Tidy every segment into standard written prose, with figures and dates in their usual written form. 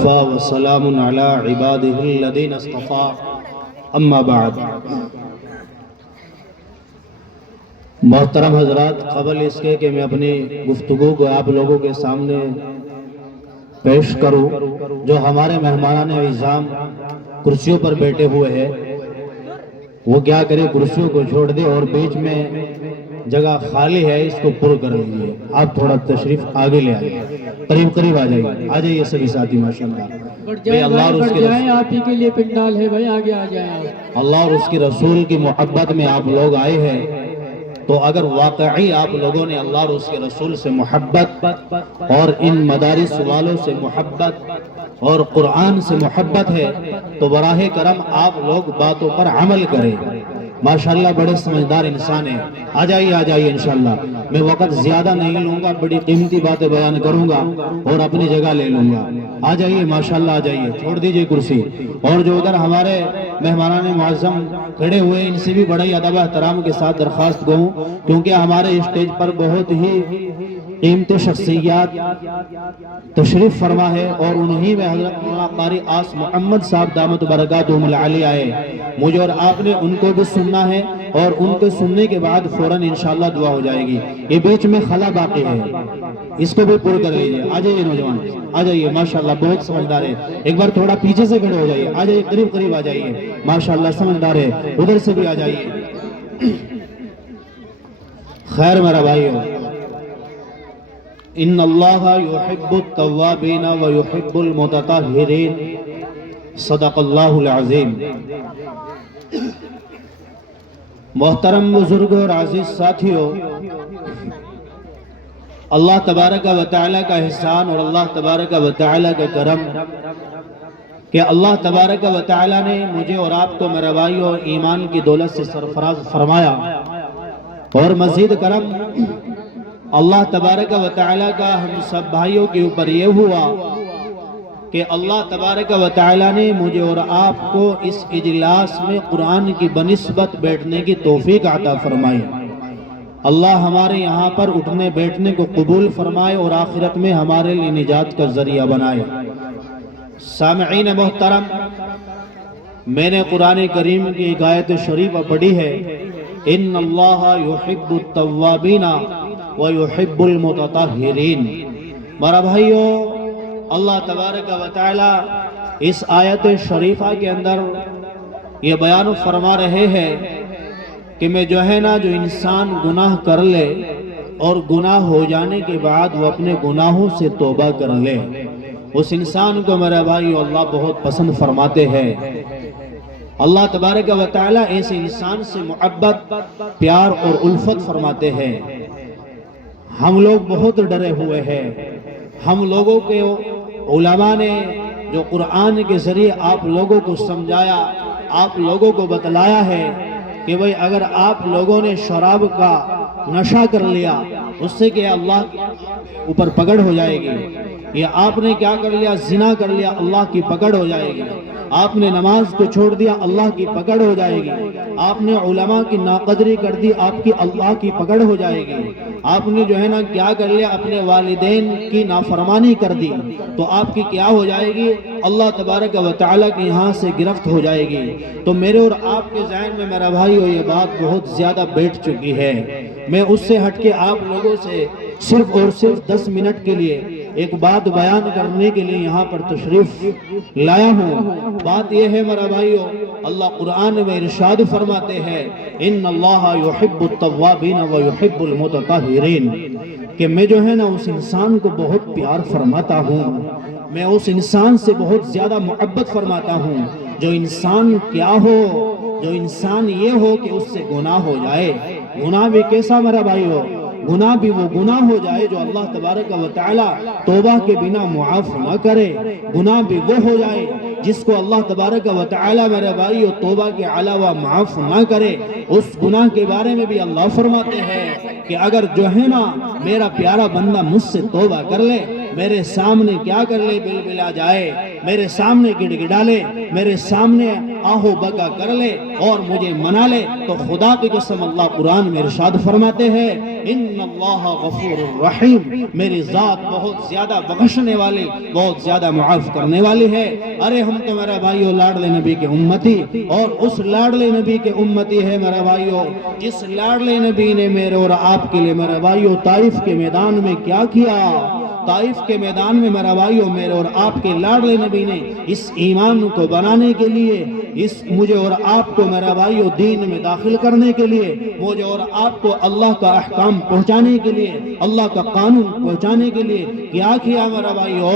وكفى وسلام على عباده الذين اصطفى اما بعد۔ محترم حضرات، قبل اس کے کہ میں اپنی گفتگو کو آپ لوگوں کے سامنے پیش کروں، جو ہمارے مہمانان اعظام کرسیوں پر بیٹھے ہوئے ہیں وہ کیا کرے، کرسیوں کو چھوڑ دے اور بیچ میں جگہ خالی ہے، اس کو پر کر لیجیے۔ آپ تھوڑا تشریف آگے لے آئیے، قریب آ جائیے سبھی ساتھی۔ ماشاءاللہ اللہ اور اس کے آپ ہی کے لیے پنڈال ہے بھائی، آگے آ جائیں۔ اللہ اور اس کے رسول کی محبت میں آپ لوگ آئے ہیں، تو اگر واقعی آپ لوگوں نے اللہ اور اس کے رسول سے محبت اور ان مدارس والوں سے محبت اور قرآن سے محبت ہے تو براہ کرم آپ لوگ باتوں پر عمل کریں۔ ماشاءاللہ بڑے سمجھدار انسان ہیں۔ آ جائیے انشاءاللہ۔ میں وقت زیادہ نہیں لوں گا، بڑی قیمتی باتیں بیان کروں گا اور اپنی جگہ لے لوں گا۔ آ جائیے ماشاءاللہ، آ جائیے، چھوڑ دیجئے کرسی۔ اور جو ادھر ہمارے مہمانان معظم کھڑے ہوئے ان سے بھی بڑا ہی ادب احترام کے ساتھ درخواست گو، کیونکہ ہمارے اسٹیج پر بہت ہی قیمتی شخصیات تشریف فرما ہے، اور انہی میں حضرت مولانا قاری آس محمد صاحب دامت برکاتہم العالی آئے۔ مجھے اور آپ نے ان کو بھی سننا ہے، اور ان کو سننے کے بعد فوراً انشاءاللہ دعا ہو جائے گی۔ یہ بیچ میں خلا باقی ہے، اس کو بھی پور کر لیجئے۔ آ جائیے نوجوان، آ جائیے، ماشاءاللہ بہت سمجھدار ہے۔ ایک بار تھوڑا پیچھے سے کھڑے ہو جائیے، آ جائیے، قریب آ جائیے، ماشاءاللہ سمجھدار ہے۔ ادھر سے بھی آ جائیے۔ خیر میرا بھائیو، ان اللہ یحب التوابین ویحب المتطہرین، صدق اللہ العظیم۔ محترم بزرگ اور عزیز ساتھیوں، اللہ تبارک و تعالیٰ کا احسان اور اللہ تبارک و تعالیٰ کا کرم کہ اللہ تبارک و تعالیٰ نے مجھے اور آپ کو میرے بھائیو ایمان کی دولت سے سرفراز فرمایا، اور مزید کرم اللہ تبارک و تعالیٰ کا ہم سب بھائیوں کے اوپر یہ ہوا کہ اللہ تبارک و تعالیٰ نے مجھے اور آپ کو اس اجلاس میں قرآن کی بنسبت بیٹھنے کی توفیق عطا فرمائی۔ اللہ ہمارے یہاں پر اٹھنے بیٹھنے کو قبول فرمائے اور آخرت میں ہمارے لیے نجات کا ذریعہ بنائے۔ سامعین محترم، میں نے قرآن کریم کی ایک آیت شریف پڑھی ہے، ان اللہ یحب التوابین ویحب المتطہرین۔ میرا بھائیو، اللہ تبارک و تعالی اس آیت شریفہ کے اندر یہ بیان فرما رہے ہیں کہ میں جو انسان گناہ کر لے اور گناہ ہو جانے کے بعد وہ اپنے گناہوں سے توبہ کر لے، اس انسان کو میرے بھائی اللہ بہت پسند فرماتے ہیں۔ اللہ تبارک و تعالی ایسے انسان سے محبت، پیار اور الفت فرماتے ہیں۔ ہم لوگ بہت ڈرے ہوئے ہیں، ہم لوگوں کے علماء نے جو قرآن کے ذریعے آپ لوگوں کو سمجھایا، آپ لوگوں کو بتلایا ہے کہ بھئی اگر آپ لوگوں نے شراب کا نشہ کر لیا، اس سے کہ اللہ اوپر پکڑ ہو جائے گی، یا آپ نے کیا کر لیا، زنا کر لیا، اللہ کی پکڑ ہو جائے گی، آپ نے نماز کو چھوڑ دیا، اللہ کی پکڑ ہو جائے گی، آپ نے علماء کی ناقدری کر دی، آپ کی اللہ کی پکڑ ہو جائے گی، آپ نے کیا کر لیا، اپنے والدین کی نافرمانی کر دی، تو آپ کی کیا ہو جائے گی، اللہ تبارک و تعالیٰ کے یہاں سے گرفت ہو جائے گی۔ تو میرے اور آپ کے ذہن میں میرا بھائیو یہ بات بہت زیادہ بیٹھ چکی ہے۔ میں اس سے ہٹ کے آپ لوگوں سے صرف اور صرف 10 منٹ کے لیے ایک بات بیان کرنے کے لیے یہاں پر تشریف لایا ہوں۔ بات یہ ہے میرا بھائیو، اللہ قرآن میں ارشاد فرماتے ہیں، ان اللہ یحب التوابین ویحب المتطہرین، کہ میں اس انسان کو بہت پیار فرماتا ہوں، میں اس انسان سے بہت زیادہ محبت فرماتا ہوں جو انسان کیا ہو، جو انسان یہ ہو کہ اس سے گناہ ہو جائے۔ گناہ بھی کیسا میرا بھائیو؟ گناہ بھی وہ گناہ ہو جائے جو اللہ تبارک و تعالی توبہ کے بنا معاف نہ کرے۔ گناہ بھی وہ ہو جائے جس کو اللہ تبارک و تعالی میرے بھائیو توبہ کے علاوہ معاف نہ کرے۔ اس گناہ کے بارے میں بھی اللہ فرماتے ہیں کہ اگر میرا پیارا بندہ مجھ سے توبہ کر لے میرے سامنے کیا کر لے، بلبلا جائے، میرے سامنے گڑ گڑا لے، میرے سامنے آہو بکا کر لے اور مجھے منا لے، تو خدا کی قسم اللہ قرآن میں ارشاد فرماتے ہیں ان اللہ غفور الرحیم، میری ذات بہت زیادہ بخشنے والی، بہت زیادہ معاف کرنے والی ہے۔ ارے ہم تو میرا بھائیو لاڈلے نبی کے امتی، اور اس لاڈلے نبی کے امتی ہے میرا بھائیو جس لاڈلے نبی نے میرے اور آپ کے لیے میرا بھائیو طائف کے میدان میں کیا کیا۔ طائف کے میدان میں میرا بھائیو میرے اور آپ کے لاڈلے نبی نے اس ایمان کو بنانے کے لیے، اس مجھے اور آپ کو میرا بھائیو دین میں داخل کرنے کے لیے، مجھے اور آپ کو اللہ کا احکام پہنچانے کے لیے، اللہ کا قانون پہنچانے کے لیے کیا کیا میرا بھائیو؟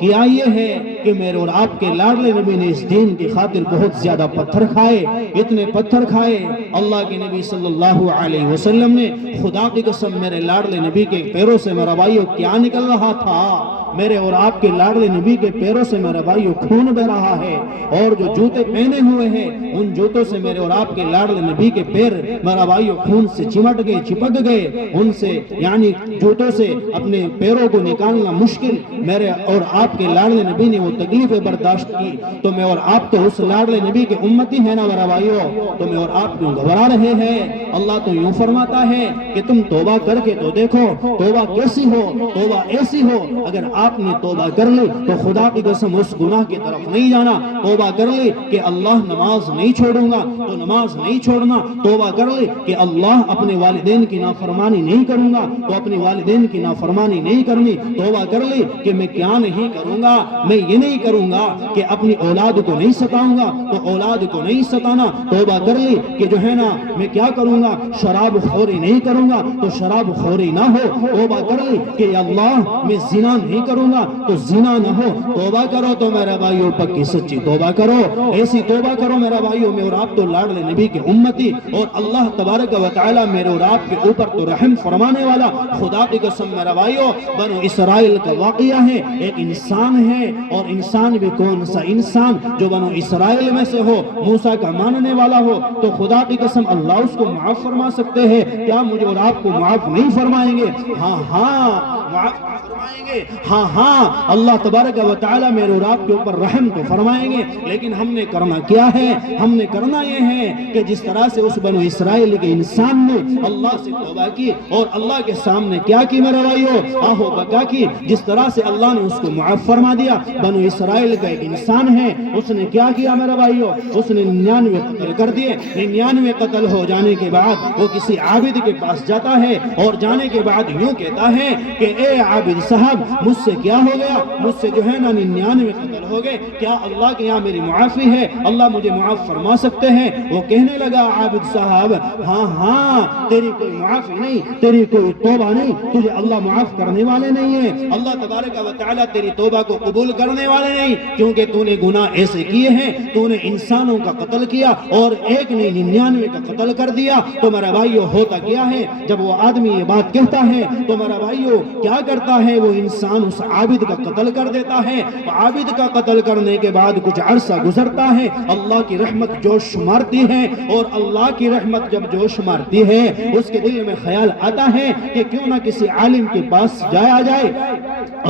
کیا یہ ہے کہ میرے اور آپ کے لاڈلے نبی نے اس دین کی خاطر بہت زیادہ پتھر کھائے، اتنے پتھر کھائے۔ اللہ کے نبی صلی اللہ علیہ وسلم نے خدا کی قسم میرے لاڈلے نبی کے پیروں سے میرا بھائیو کیا نکل رہا تھا؟ میرے اور آپ کے لاڈلے نبی کے پیروں سے میرا بھائیو خون بہ رہا ہے، اور جو جوتے پہنے ہوئے ہیں ان جوتوں سے میرے اور آپ کے لاڈلے نبی کے پیر میرا بھائیو خون سے چمٹ گئے، چپک گئے، ان سے یعنی جوتوں سے اپنے پیروں کو نکالنا مشکل۔ میرے اور آپ کے لاڈلے نبی نے وہ تکلیفیں برداشت کی، تو میں اور آپ تو اس لاڈلے نبی کے امتی ہیں نا میرا بھائیو، تو میں اور آپ کیوں گھبرا رہے ہیں؟ اللہ تو یوں فرماتا ہے کہ تم توبہ کر کے تو دیکھو، توبہ کیسی ہو، توبہ ایسی ہو، اگر آپ نے توبہ کر لی تو خدا کی قسم اس گناہ کی طرف نہیں جانا، توبہ کر لی کہ اللہ نماز نہیں چھوڑوں گا تو نماز نہیں چھوڑنا، توبہ کر لی کہ اللہ اپنے والدین کی نافرمانی نہیں کروں گا تو اپنے والدین کی نافرمانی نہیں کرنی، توبہ کر لی کہ میں کیا نہیں کروں گا، میں یہ نہیں کروں گا کہ اپنی اولاد کو نہیں ستاؤں گا تو اولاد کو نہیں ستانا، توبہ کر لی کہ جو ہے نا میں کیا کروں گا، شراب خوری نہیں کروں گا تو شراب خوری نہ ہو، توبہ کر لی کہ اللہ میں زنا نہیں کروں گا تو زنا نہ ہو، توبہ کرو تو میرا بھائیو پکی سچی توبہ کرو، ایسی توبہ کرو میرا بھائیو۔ میں اور آپ تو لاڈلے نبی کے امتی، اور اللہ تبارک و تعالی میرے اور آپ کے اوپر تو رحم فرمانے والا، خدا کی قسم میرا بھائیو بنو اسرائیل کا واقعہ ہے، ایک انسان ہے، اور انسان بھی کون سا انسان جو بنو اسرائیل میں سے ہو، موسیٰ کا ماننے والا ہو، تو خدا کی قسم اللہ اس کو معاف فرما سکتے ہیں، کیا مجھے اور آپ کو معاف نہیں فرمائیں گے؟ ہاں ہاں معاف فرمائیں گے، ہاں ہاں اللہ تبارک و تعالی میرے اور آپ کے اوپر رحم تو فرمائیں گے، لیکن ہم نے کرنا کیا ہے؟ ہم نے کرنا یہ ہے کہ جس طرح سے اس بنو اسرائیل کے انسان نے اللہ سے توبہ کی اور اللہ کے سامنے کیا کی میرے بھائیو؟ آہو بکا کی، جس طرح سے اللہ نے اس کو معاف فرما دیا۔ بنو اسرائیل کا ایک انسان ہے، اس نے کیا کیا میرے بھائیو؟ اس نے 99 قتل کر دیے۔ 99 قتل ہو جانے کے بعد وہ کسی عابد کے پاس جاتا ہے اور جانے کے بعد یوں کہتا ہے کہ اے عابد صاحب مجھ سے کیا ہو گیا، مجھ سے جو ہے نا 99 قتل ہو گئے، کیا اللہ کے یہاں میری معافی ہے؟ اللہ مجھے معاف فرما سکتے ہیں؟ وہ کہنے لگا عابد صاحب ہاں ہاں تیری کوئی معافی نہیں، تیری کوئی توبہ نہیں، تجھے اللہ معاف کرنے والے نہیں ہیں، اللہ تبارک و تعالیٰ تیری توبہ کو قبول کرنے والے نہیں، کیونکہ تو نے گناہ ایسے کیے ہیں، تو نے انسانوں کا قتل کیا اور ایک نے 99 کا قتل کر دیا۔ تو میرا بھائیو ہوتا کیا ہے جب وہ آدمی یہ بات کہتا ہے تو میرا بھائیو کیا کرتا ہے؟ وہ انسان اس عابد کا قتل کر دیتا ہے۔ عابد کا قتل کرنے کے بعد کچھ عرصہ گزرتا ہے، اللہ کی رحمت جوش مارتی ہے، اور اللہ کی رحمت جب جوش مارتی ہے اس کے دل میں خیال آتا ہے کہ کیوں نہ کسی عالم کے پاس جایا جائے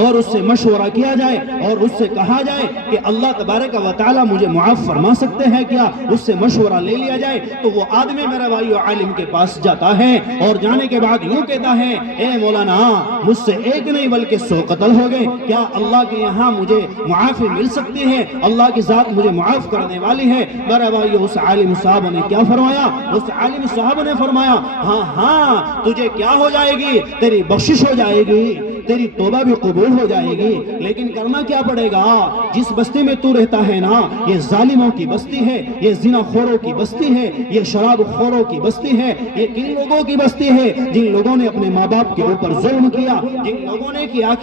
اور اس سے مشورہ کیا جائے اور اس سے کہا جائے کہ اللہ تبارک و تعالی مجھے معاف فرما سکتے ہیں کیا، اس سے مشورہ لے لیا جائے۔ تو وہ آدمی میرا بھائیو عالم کے پاس جاتا ہے اور جانے کے بعد یوں کہتا ہے اے مولانا مجھ سے ایک نہیں بلکہ 100 قتل ہو گئے، کیا اللہ کے یہاں مجھے معافی مل سکتی ہے؟ اللہ کی ذات مجھے معاف کرنے والی ہے۔ میرا بھائیو اس عالم صاحب نے کیا فرمایا؟ اس عالم صاحب نے فرمایا ہاں ہاں تجھے کیا ہو جائے گی؟ تیری بخشش ہو جائے گی، تیری توبہ بھی قبول ہو جائے گی، لیکن کرنا کیا پڑے گا؟ جس بستی میں تو رہتا ہے نا یہ ظالموں کی بستی ہے، یہ زنا خوروں کی بستی ہے، یہ شراب خوروں کی بستی ہے، یہ کن لوگوں کی بستی ہے؟ جن لوگوں نے اپنے ماں باپ کے اوپر ظلم کیا، جن لوگوں نے کیا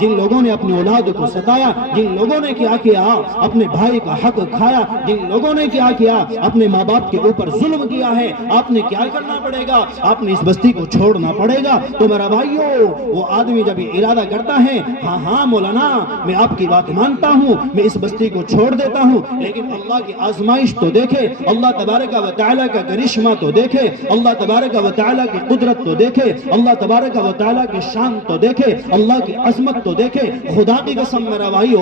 جن لوگوں نے اپنی اولاد کو ستایا، جن لوگوں نے کیا اپنے بھائی کا حق کھایا، جن لوگوں نے کیا اپنے ماں باپ کے اوپر ظلم کیا ہے، آپ نے کیا کرنا پڑے گا؟ آپ نے اس بستی کو چھوڑنا پڑے گا۔ تو میرا بھائیو وہ آدمی آدمی جب یہ ارادہ کرتا ہے ہاں ہاں مولانا میں آپ کی بات مانتا ہوں، میں اس بستی کو چھوڑ دیتا ہوں، لیکن اللہ کی آزمائش تو دیکھے، اللہ تبارک و تعالیٰ کا کرشمہ تو دیکھے، اللہ تبارک و تعالیٰ کی قدرت تو دیکھے، اللہ تبارک و تعالیٰ کی شان تو دیکھے، اللہ کی عظمت تو دیکھے۔ خدا کی قسم میرا بھائیو،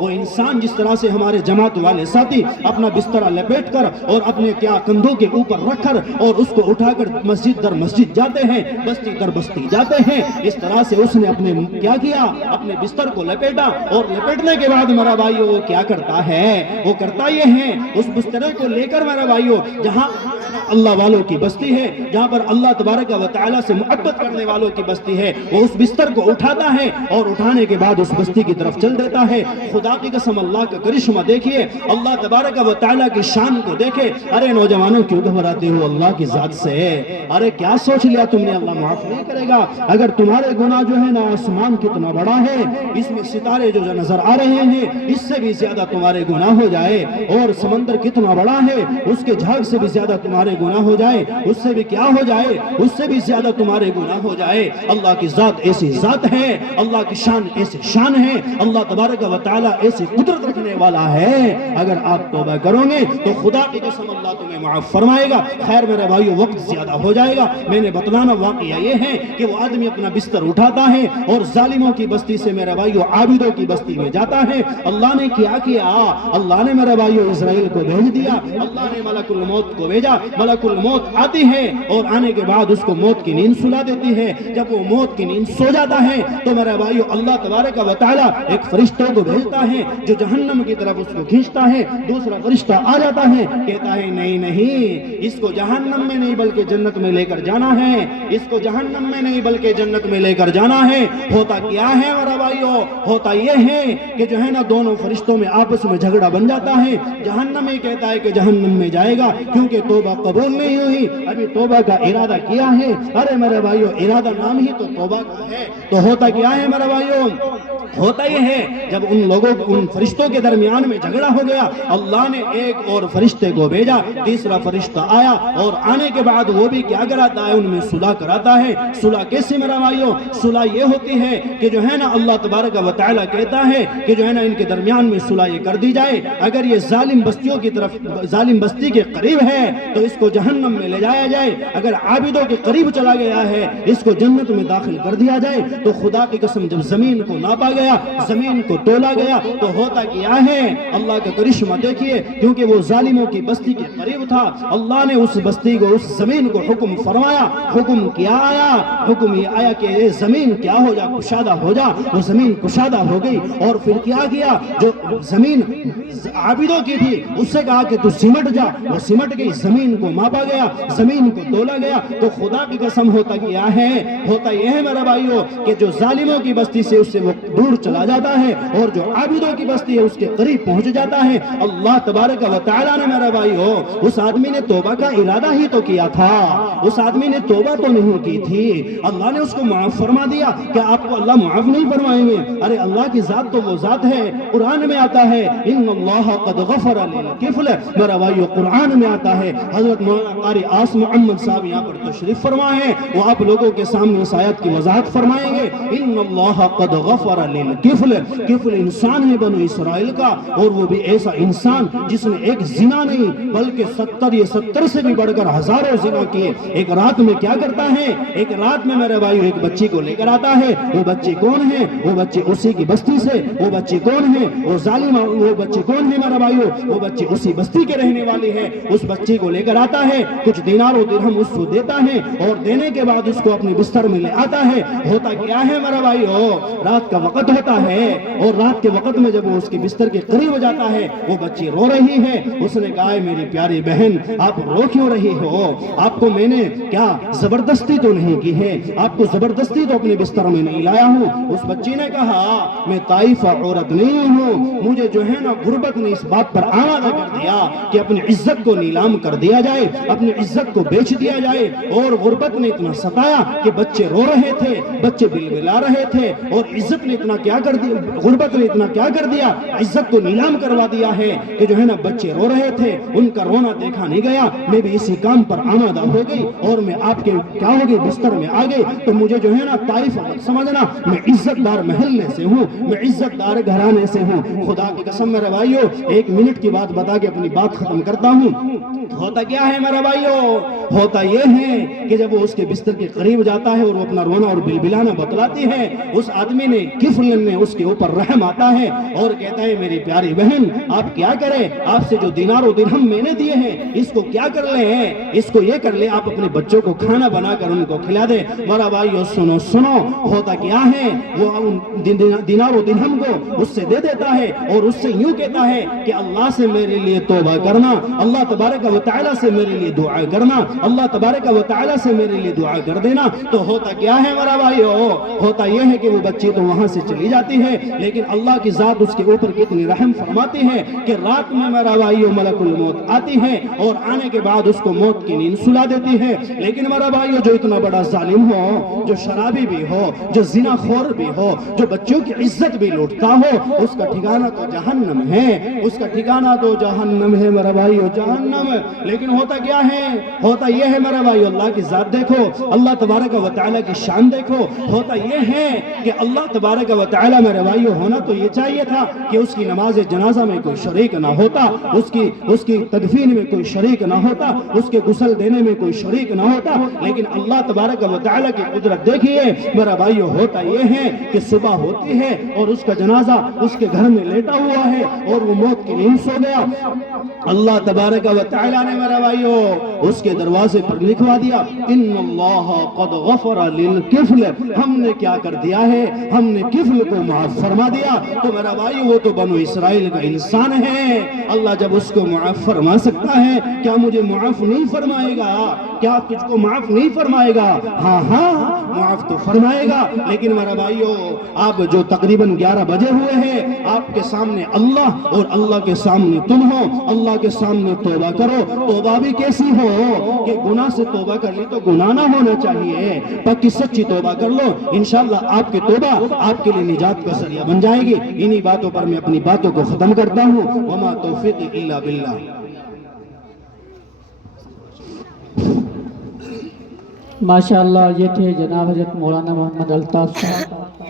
وہ انسان جس طرح سے ہمارے جماعت والے ساتھی اپنا بستر لپیٹ کر اور اپنے کیا کندھوں کے اوپر رکھ کر اور اس کو اٹھا کر مسجد در مسجد جاتے ہیں، بستی در بستی جاتے ہیں، اس طرح سے اس نے اپنے کیا کیا، اپنے بستر کو لپیٹا، اور لپیٹنے کے بعد میرا بھائیو وہ کیا کرتا ہے، وہ کرتا یہ ہے اس بستر کو لے کر میرا بھائیو جہاں اللہ والوں کی بستی ہے، جہاں پر اللہ تبارک و تعالیٰ سے محبت کرنے والوں کی بستی ہے، وہ اس بستر کو اٹھاتا ہے اور اٹھانے کے بعد اس بستی کی طرف چل دیتا ہے۔ خدا کی قسم اللہ کا کرشمہ دیکھیے، اللہ تبارک و تعالیٰ کی شان کو دیکھے۔ ارے نوجوانوں کیوں گھبراتے ہو اللہ کی ذات سے؟ ارے کیا سوچ لیا تم نے اللہ معاف نہیں کرے گا؟ اگر تمہارے گناہ جو ہے نا آسمان کتنا بڑا ہے، اس میں ستارے جو نظر آ رہے ہیں اس سے بھی زیادہ تمہارے گناہ ہو جائے، اور سمندر کتنا بڑا ہے اس کے جھاگ سے بھی زیادہ تمہارے گناہ ہو جائے، اس سے بھی کیا ہو جائے، اس سے بھی زیادہ تمہارے گناہ ہو جائے۔ اللہ کی ذات ایسی ذات ہے، اللہ کی شان ایسی شان ہے، اللہ تبارک و تعالیٰ ایسی قدرت رکھنے والا ہے۔ اگر آپ توبہ کرو گے تو خدا کی قسم اللہ تمہیں معاف فرمائے گا۔ خیر میرے بھائیو وقت زیادہ ہو جائے گا، میں نے بتلانا واقعہ یہ ہے کہ وہ آدمی اپنا بستر اٹھاتا ہے اور ظالموں کی بستی سے میرے بھائیو عابدوں کی بستی میں جاتا ہے۔ اللہ نے کیا کیا؟ اللہ نے میرے بھائیو اسرائیل کو بھیج دیا، اللہ نے ملک الموت کو بھیجا، ملک الموت آتی ہے اور آنے کے بعد اس کو موت کی نیند سلا دیتی ہے۔ جب وہ موت کی نیند سو جاتا ہے تو میرے بھائیو اللہ تبارک و تعالیٰ ایک فرشتوں کو بھیجتا ہے جو جہنم کی طرف اس کو کھینچتا ہے۔ دوسرا فرشتہ آ جاتا ہے، کہتا ہے نہیں نہیں، اس کو جہنم میں نہیں بلکہ جنت میں لے کر جانا ہے، اس کو جہنم میں نہیں بلکہ جنت میں لے کر جانا ہے۔ ہوتا کیا ہے میرے بھائیو؟ ہوتا یہ ہے کہ جو ہے نا دونوں فرشتوں میں آپس میں جھگڑا بن جاتا ہے۔ جہنم میں کہتا ہے کہ جہنم میں جائے گا کیونکہ توبہ قبول نہیں ہوئی، ابھی توبہ کا ارادہ کیا ہے۔ ارے میرے بھائیو ارادہ نام ہی تو توبہ کا ہے۔ تو ہوتا کیا ہے میرے بھائیو؟ ہوتا یہ ہے جب ان لوگوں ان فرشتوں کے درمیان میں جھگڑا ہو گیا، اللہ نے ایک اور فرشتے کو بھیجا، تیسرا فرشتہ آیا اور آنے کے بعد وہ بھی کیا کراتا ہے؟ ان میں صلح کراتا ہے۔ صلح کیسے میرا بھائیو؟ صلح یہ ہوتی ہے کہ جو ہے نا اللہ تبارک و تعالیٰ کہتا ہے کہ جو ہے نا ان کے درمیان میں صلح یہ کر دی جائے، اگر یہ ظالم بستیوں کی طرف ظالم بستی کے قریب ہے تو اس کو جہنم میں لے جایا جائے، اگر عابدوں کے قریب چلا گیا ہے اس کو جنت میں داخل کر دیا جائے۔ تو خدا کی قسم جب زمین کو ناپا گیا، زمین کو تولا گیا تو ہوتا کیا ہے؟ اللہ کا کرشمہ دیکھیے، کیونکہ وہ ظالموں کی بستی کے قریب تھا، اللہ نے اس بستی کو اس زمین کو حکم فرمایا۔ حکم کیا آیا؟ حکم یہ آیا کہ اے زمین کیا ہو جا، کشادہ ہو جا۔ وہ زمین کشادہ ہو گئی اور پھر کیا کیا؟ جو زمین عابدوں کی تھی اس سے کہا کہ تو سمٹ جا، وہ سمٹ گئی، زمین کو ماپا گیا، زمین کو تولا گیا۔ تو خدا کی قسم ہوتا کیا ہے؟ ہوتا یہ ہے میرا بھائیو کہ جو ظالموں کی بستی سے اس سے وہ دور چلا جاتا ہے اور جو عابدوں کی بستی ہے اس کے قریب پہنچ جاتا ہے۔ اللہ تبارک و تعالیٰ نے میرا بھائیو اس آدمی نے توبہ کا ارادہ ہی تو کیا تھا، اس آدمی نے توبہ تو نہیں کی تھی، اللہ نے اس کو معاف فرما دیا۔ کیا آپ کو اللہ معاف نہیں فرمائیں گے؟ ارے اللہ کی ذات تو وہ ذات ہے، قرآن میں آتا ہے ان اللہ قد غفر للکفل، میرا بھائیو قرآن میں آتا ہے۔ حضرت مولانا قاری آس محمد صاحب یہاں پر تشریف فرما ہے، وہ آپ لوگوں کے سامنے اس آیت کی وضاحت فرمائیں گے۔ ان اللہ قد غفر للکفل، کفل انسان ہے بنو اسرائیل کا، اور وہ بھی ایسا انسان جس نے ایک زنا نہیں بلکہ 70 سے بھی بڑھ کر ہزاروں زنا کیے۔ ایک رات میں کیا کرتا ہے؟ ایک رات میں میرے بھائی ایک بچی کو لے کر آتا ہے۔ وہ بچی کون ہے؟ وہ بچی اسی کی بستی سے۔ وہ بچی کون ہے؟ وہ ظالم۔ وہ بچی کون ہے میرا بھائیو؟ وہ بچی اسی بستی کے رہنے والی ہے۔ اس بچی کو لے کر آتا ہے، کچھ دینار و درہم اس کو دیتا ہے اور دینے کے بعد اس کو اپنے بستر میں لے آتا ہے۔ ہوتا کیا ہے میرا بھائیو؟ رات کا وقت ہوتا ہے اور رات کے وقت میں جب وہ اس کے بستر کے قریب جاتا ہے وہ بچی رو رہی ہے۔ اس نے کہا ہے میری پیاری بہن آپ رو کیوں رہی ہو؟ آپ کو میں نے کیا زبردستی تو نہیں کی ہے، آپ کو زبردستی تو اپنے بستر میں نہیں لایا ہوں۔ اس بچی نے کہا میں طائفہ عورت نہیں ہوں، مجھے جو ہے نا غربت نے اس بات پر آمادہ کر دیا کہ اپنی عزت کو نیلام کر دیا جائے۔ جائے، اپنی عزت کو بیچ دیا جائے، اور غربت نے اتنا ستایا کہ بچے رو رہے تھے، بچے بلبلا رہے تھے، اور عزت نے اتنا کیا کر دیا، غربت نے اتنا کیا کر دیا، عزت کو نیلام کروا دیا ہے کہ جو ہے نا بچے رو رہے تھے، ان کا رونا دیکھا نہیں گیا۔ میں بھی اسی کام پر آمادہ ہو گئی اور میں آپ کے کیا ہو گئی بستر میں آ گئی، تو مجھے جو ہے نا طائف سمجھنا، میں عزت دار محلے سے ہوں، میں عزت دار گھرانے سے ہوں۔ خدا کی قسم میرے بھائیو، 1 منٹ کی بات بتا کے اپنی بات ختم کرتا ہوں۔ ہوتا کیا ہے میرے بھائیو، ہوتا یہ ہے کہ جب وہ اس کے بستر کے قریب جاتا ہے اور وہ اپنا رونا اور بلبلانا بتلاتی ہے، اس آدمی نے کفل نے اس کے اوپر رحم آتا ہے اور کہتا ہے میری پیاری بہن آپ کیا کریں، آپ سے جو دینار و درہم میں نے دیے ہیں اس کو کیا کر لیں، اس کو یہ کر لیں آپ اپنے بچوں کو کھانا بنا کر ان کو کھلا دیں۔ میرا بھائیو سنو سنو، ہوتا کیا ہے، وہ دینار و درہم کو اس سے دے دیتا ہے اور اس سے یوں کہتا ہے کہ اللہ سے میرے لیے توبہ کرنا، اللہ تبارک و تعالیٰ سے میرے لیے دعا کرنا، اللہ تبارک و تعالیٰ سے میرے لیے دعا کر دینا۔ تو ہوتا کیا ہے میرا بھائیو، ہوتا یہ ہے کہ وہ بچی تو وہاں سے چلی جاتی ہے، لیکن اللہ کی ذات اس کے اوپر کتنی رحم فرماتی ہے کہ رات میں میرا بھائیو ملک الموت آتی ہے اور آنے کے بعد اس کو موت کی نیند سلا دیتی ہے۔ لیکن میرا بھائیو جو اتنا بڑا ظالم ہو، جو شرابی بھی ہو، جو زنا خور بھی ہو، جو بچوں کی عزت بھی لوٹتا ہو، اس کا ٹھکانہ تو جہنم ہے، اس کا ٹھکانہ تو جہنم ہے میرا بھائیو، جہنم۔ لیکن ہوتا کیا ہے، ہوتا یہ ہے میرا بھائیو، اللہ کی ذات دیکھو، اللہ تبارک و تعالیٰ کی شان دیکھو۔ ہوتا یہ ہے کہ اللہ تبارک و تعالیٰ میرے بھائیو ہونا تو یہ چاہیے تھا کہ اس کی نماز جنازہ میں کوئی شریک نہ ہوتا، اس کی تدفین میں کوئی شریک نہ ہوتا، اس کے غسل دینے میں کوئی شریک نہ ہوتا، لیکن اللہ تبارک و تعالیٰ کی قدرت دیکھیے میرا بھائیو، ہوتا یہ ہے کہ صبح ہوتی ہے اور اس کا جنازہ اس کے گھر میں لیٹا ہوا ہے اور وہ موت کی نیند سو گیا۔ اللہ تبارک و تعالیٰ نے میرا بھائیو اس کے دروازے پر لکھوا دیا ان اللہ قد غفر للکفل، ہم نے کیا کر دیا ہے، ہم نے کفل کو معاف فرما دیا۔ تو میرا بھائی وہ تو بنو اسرائیل کا انسان ہے، اللہ جب اس کو معاف فرما سکتا ہے کیا مجھے معاف نہیں فرمائے گا، کیا تجھ کو معاف نہیں فرمائے گا؟ ہاں ہاں معاف تو فرمائے گا۔ لیکن میرا بھائیو آپ جو تقریباً 11 بجے ہوئے ہیں، آپ کے سامنے اللہ اور اللہ کے سامنے تم ہو، اللہ کے سامنے توبہ کرو۔ توبہ بھی کیسی ہو کہ گناہ سے توبہ کر لی تو گناہ نہ ہونا چاہیے، پکی سچی توبہ کر لو، انشاءاللہ آپ کی توبہ آپ کے لیے نجات کا ذریعہ بن جائے گی۔ انہی باتوں پر میں اپنی باتوں کو ختم کرتا ہوں۔ وما توفیق الا باللہ۔ ماشاءاللہ یہ تھے جناب حضرت مولانا محمد الطاف صاحب۔